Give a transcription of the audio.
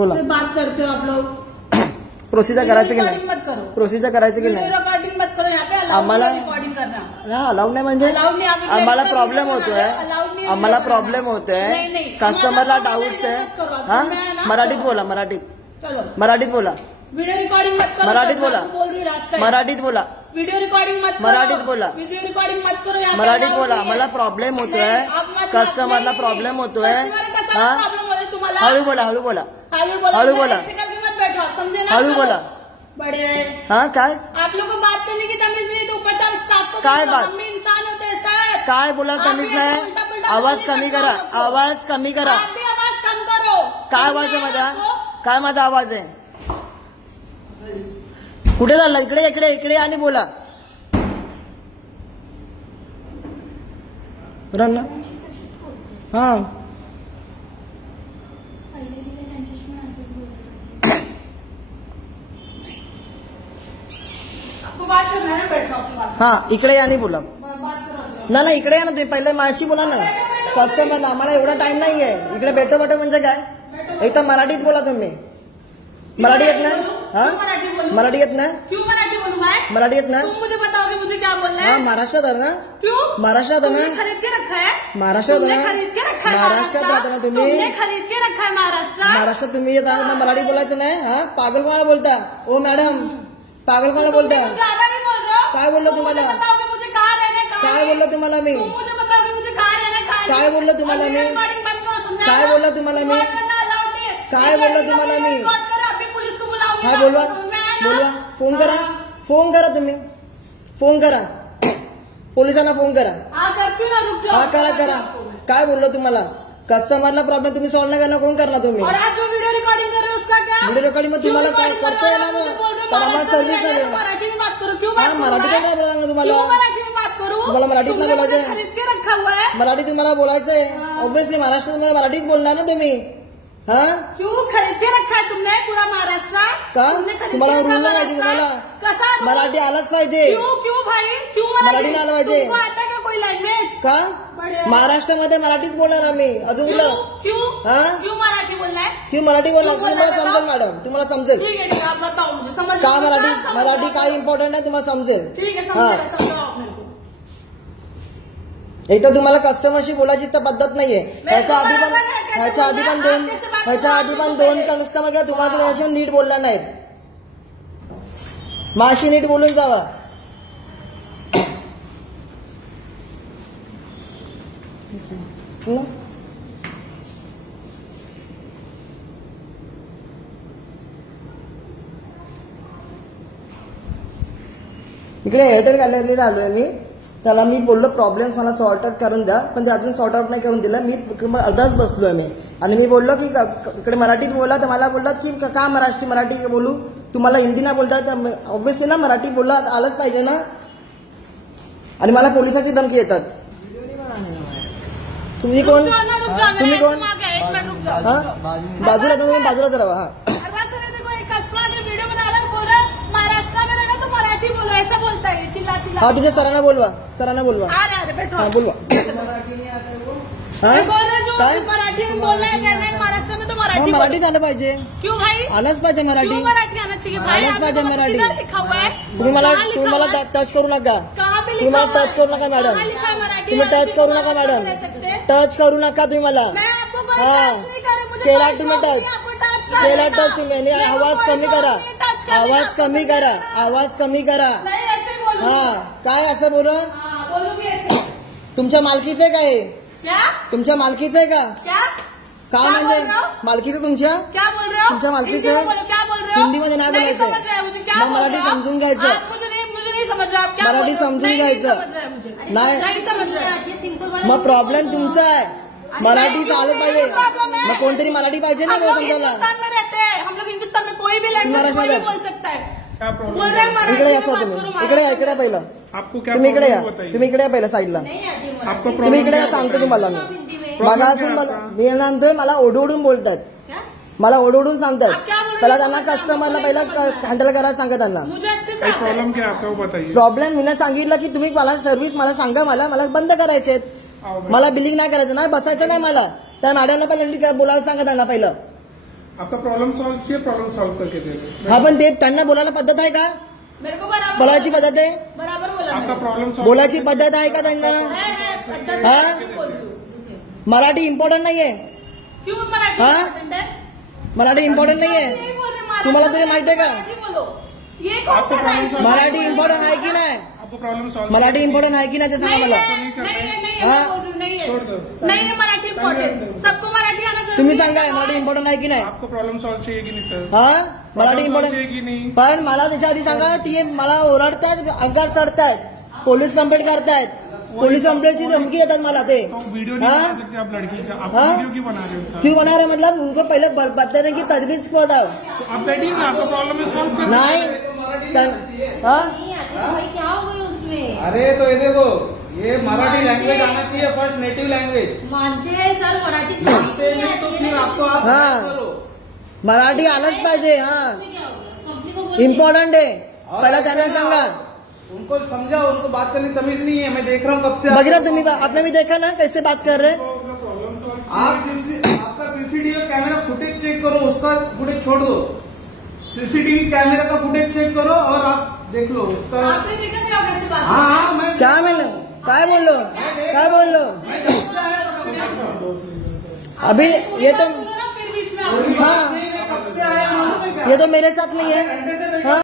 बोला बात करते हो आप लोग। प्रोसीजर करायचं की नाही? मत करो, प्रोसीजर करायचं की नाही? रिकॉर्डिंग मत करो, यहाँ पे आम्हाला रिकॉर्डिंग करना अलाउड नाही म्हणजे आम्हाला प्रॉब्लेम होतोय, आम्हाला प्रॉब्लेम होतोय, कस्टमरला डाऊट्स आहे। हा मराठीत बोला, मराठीत बोला, वीडियो रिकॉर्डिंग मत करो, मराठीत बोला, मराठीत बोला, वीडियो रिकॉर्डिंग मत, मराठीत बोला, वीडियो रिकॉर्डिंग मत करो, मराठीत बोला। आम्हाला प्रॉब्लेम होतोय, कस्टमरला प्रॉब्लेम होतोय। हा हळू बोला, हळू बोला, हळू बोला, समझे ना, हळू बोला। बड़े हाँ काय आप लोगों को बात करने की तमीज नहीं, तो ऊपर से स्टाफ को काय बात? हम भी इंसान होते हैं सर। काय बोला तमीज नाही? आवाज कमी करा, आवाज कमी करा। आप भी आवाज कम करो। काय आवाज आहे माझा? काय माझा आवाज आहे? कुठे चालला? इकडे इकडे इकडे आणि बोला ना। हा हाँ इकडे या, नहीं बोला ना, इकडे या ना तुम्ही, पहिले माझ्याशी बोला ना कस्टमरला। आम्हाला एवढा टाइम नाहीये, इकडे बैठो म्हणजे काय? एक तर मराठीत बोला तुम्ही। मराठी येत ना? हाँ मराठी येत ना? क्यों मराठी बोलूं मैं? मराठी येत ना? तुम मुझे बताओगे मुझे क्या बोलना है? हाँ महाराष्ट्रात आहे ना? क्यों? महाराष्ट्रात आहे ना? खरीद के रखा है महाराष्ट्रात आहे ना? खरीद के रखा है महाराष्ट्रात राहता ना तुम्ही? तुमने खरीद के रखा है महाराष्ट्रात तुम्ही येता, मग मराठी बोलायचं नाही? हा पागल कोणाला बोलता? ओ मॅडम पागल कोणाला बोलता? ज्यादा नहीं बोल रहे हो। काय बोललो तुम्हाला? बताओगे मुझे कहाँ रहना है? काय बोललो तुम्हाला मी? मुझे बताओगे मुझे कहाँ रहना है? काय बोललो तुम्हाला मी? काय बोललो तुम्हाला मी? काय बोललो तुम्हाला मी? पुलिस को बुलाऊंगी। हाँ बोलवा, बोलवा, फोन करा, फोन करा तुम्ही, फोन करा, पोलिसांना फोन करा। हाँ करती ना, रुक जाओ। हा करा करा। काय बोललो तुम्हाला? कस्टमरला प्रॉब्लेम तुम्ही सॉल्व नाही करणार, कोण करणार तुम्ही? और आप जो वीडियो रिकॉर्डिंग कर रहे हो उसका क्या? वीडियो रिकॉर्डिंग में तुम्हाला काय करता येणार ना? पण आम्हाला सर्व्हिस नाही देणार। मराठी में बात करो, क्यों बात मराठी काय बोलणार तुम्हाला? मराठी में बात करूं? तुम्हाला मराठीत नाही बोलायचं? खरीद के रखा हुआ है। मराठी तुम्हाला बोलायचंय, ऑब्विसली महाराष्ट्रामध्ये मराठीच बोलणार ना तुम्ही। हाँ क्यों खरीद के रखा है तुमने पूरा महाराष्ट्र का? तुम्हाला रूल नाही पाहिजे, तुम्हाला मराठी आलंच पाहिजे। क्यों भाई, क्यों मराठी आलं पाहिजे? तुमको आता क्या कोई लैंग्वेज? का महाराष्ट्रामध्ये मराठीच बोलणार आम्ही, अजून कुठलं? क्यों मराठी बोलना है? क्यों मराठी बोलणार? तुम्हाला समजेल मॅडम, तुम्हाला समजेल। ठीक है आप बताओ मुझे, समझ का मराठी काय इम्पॉर्टंट आहे तुम्हाला समजेल। ठीक है समझाओ आप मेरे को। एक तर तुम्हाला कस्टमरशी बोलायची तर पद्धत नाहीये। ह्याच्या आधी पण दोन कस्टमर काय तुम्हाला त्याच्याशी नीट बोलला नाहीत, माशी नीट बोलून जावा। इकडे एअरटेल गॅलरीला आलोय मी, त्याला मी बोललो प्रॉब्लेम्स मला सॉर्ट आउट करून द्या, पण ते अजून सॉर्ट आउट नाही करून दिलं। मी अर्धाच बसलोय मी, आणि मी बोललो की इकडे मराठीत बोला, तर मला बोललात की का मराठी बोलू, तुम्हाला हिंदी नाही बोलतात, ऑब्व्हियसली ना मराठी बोलला आलंच पाहिजे ना। आणि मला पोलिसाची धमकी येतात। तुम्ही कोण? तुम्ही कोण? हा बाजूला, तुम्ही बाजूला जरा। हा ऐसा बोलता है, चिल्ला चिल्ला। हाँ तुझे सरांना बोलवा, सरांना बोलवा। हाँ बोलवा। मराठी में बोलना है क्या? महाराष्ट्र में तो मराठी मराठीच आलं पाहिजे। क्यों भाई? आलंच पाहिजे मराठी, मराठी आना चाहिए भाई। आलंच पाहिजे मराठी। लिखा हुआ है, तुम्ही मला टच करू नका, तुम्ही मला टच करू नका मॅडम, तुम्ही टच करू नका मॅडम, टच करू नका तुम्ही मला। हाँ केला तुम्ही टच तुम्ही, आवाज कमी करा, आवाज कमी करा, आवाज कमी करा। हाँ काय असं बोल? तुमच्या मालकीचं आहे काय? तुमच्या मालकीचं आहे का? काय म्हणजे मालकीचं तुमच्या? तुमच्या मालकीचं? हिंदीमध्ये नाही बोलायचं, मराठी समजून घ्यायचं, मराठी समजून घ्यायचं नाही। मग प्रॉब्लेम तुमचा आहे, मराठी चालू पाहिजे, मग कोणतरी मराठी पाहिजे ना समजायला। हम लोग हिंदुस्तान में कोई भी लैंग्वेज कोई भी बोल सकता है। इकडे या तुम्ही, इकडे या, इकडे पहिलं तुम्ही इकडे या, तुम्ही इकडे या पहिलं साईडला, तुम्ही इकडे या, सांगतो तुम्हाला मी। माझा असून मी म्हणतोय मला ओढून बोलतात, मला ओढून सांगतात, पहिला त्यांना कस्टमरला पहिला हँडल करायला सांगा त्यांना। प्रॉब्लेम क्या आता बताइए। प्रॉब्लेम मी सांगितलं की तुम्ही मला सर्व्हिस मला सांगा, मला बंद करायचे, मला बिलिंग नाही करायचं, नाही बसायचं नाही मला, त्या मॅडमला पहिला बोलायला सांगा त्यांना पहिलं। आपका प्रॉब्लम सॉल्व किया, प्रॉब्लम सॉल्व करके दे रहे हा पण ते त्यांना बोलायला पद्धत आहे का? मेरे को बराबर बोलायची पद्धत आहे? बराबर बोला आपका मैंने। प्रॉब्लम सॉल्व बोलायची पद्धत आहे का त्यांना? है, पद्धत हाँ? है, बोल रही हूँ। मराठी इम्पॉर्टंट नाहीये? क्यों मराठी हाँ? important है? मराठी इम्पॉर्टंट नहीं नाहीये? बोल रहे, महाराष्ट्र तुम्हाला तरी माहिती आहे का? मराठी बोलो। ये कौन सा राइट है? मराठी इम्पॉर्टंट आहे की नाही? आपको प्रॉब्लम सॉल्व मराठी इम्पॉर्टंट आहे की नाही ते सांगा नहीं मला. है, नहीं है, नहीं है, हाँ? मैं बोल रही हूँ, नहीं छोड़ दो। है, नहीं है मराठी इम्पोर्टेंट, सबको मराठी आना जरूरी तुम्ही है। सांगा मराठी इम्पॉर्टंट आहे की नाही? आपको प्रॉब्लम सॉल्व चाहिए कि नहीं सर? हा मराठी प्रॉब्लम सॉल्व इम्पॉर्टंट. चाहिए कि नहीं? पण मला त्याच्या आधी सांगा ती मला ओरडतायत, अंगार चढतायत, पोलीस कंप्लेंट करतायत, पोलीस कंप्लेंटची धमकी देतात मला ते. तो वीडियो नहीं हाँ? बना सकते आप लड़की का, आप हाँ? वीडियो क्यों बना रहे हो उसका? क्यों बना रहे मतलब उनको पहले बताने की तजवीज बताओ. तो आप बैठिए ना, आपका प्रॉब्लम है सॉल्व कर. नाही हाँ? नहीं आती भाई, क्या हो गई उसमें? अरे तो ये देखो, ये मराठी लैंग्वेज आना चाहिए फर्स्ट, नेटिव लैंग्वेज. मानते हैं सर मराठी मानते नहीं तो फिर आपको आप हाँ. करो. मराठी आलंच पाहिजे. हा कंपनी को बोल इम्पॉर्टंट आहे. पहिला त्यांना सांगा. उनको समझाओ, उनको बात करने की तमीज नहीं है. मैं देख रहा हूँ कब से. बघितलं तुम्ही आपने भी देखा ना कैसे बात कर रहे. आपका सीसीटीवी कैमरा फुटेज चेक करो, उसका फुटेज छोड़ दो. सीसीटीवी कैमरा का फुटेज चेक करो और आप देख लो उसका. आपने देखा क्या कैसे बात? हाँ मैं क्या मैंने काय बोललो काय बोललो अभी ये तो बोलो ना, फिर बीच में आप हाँ कब से आया मालूम है क्या? ये तो मेरे साथ नहीं है. हाँ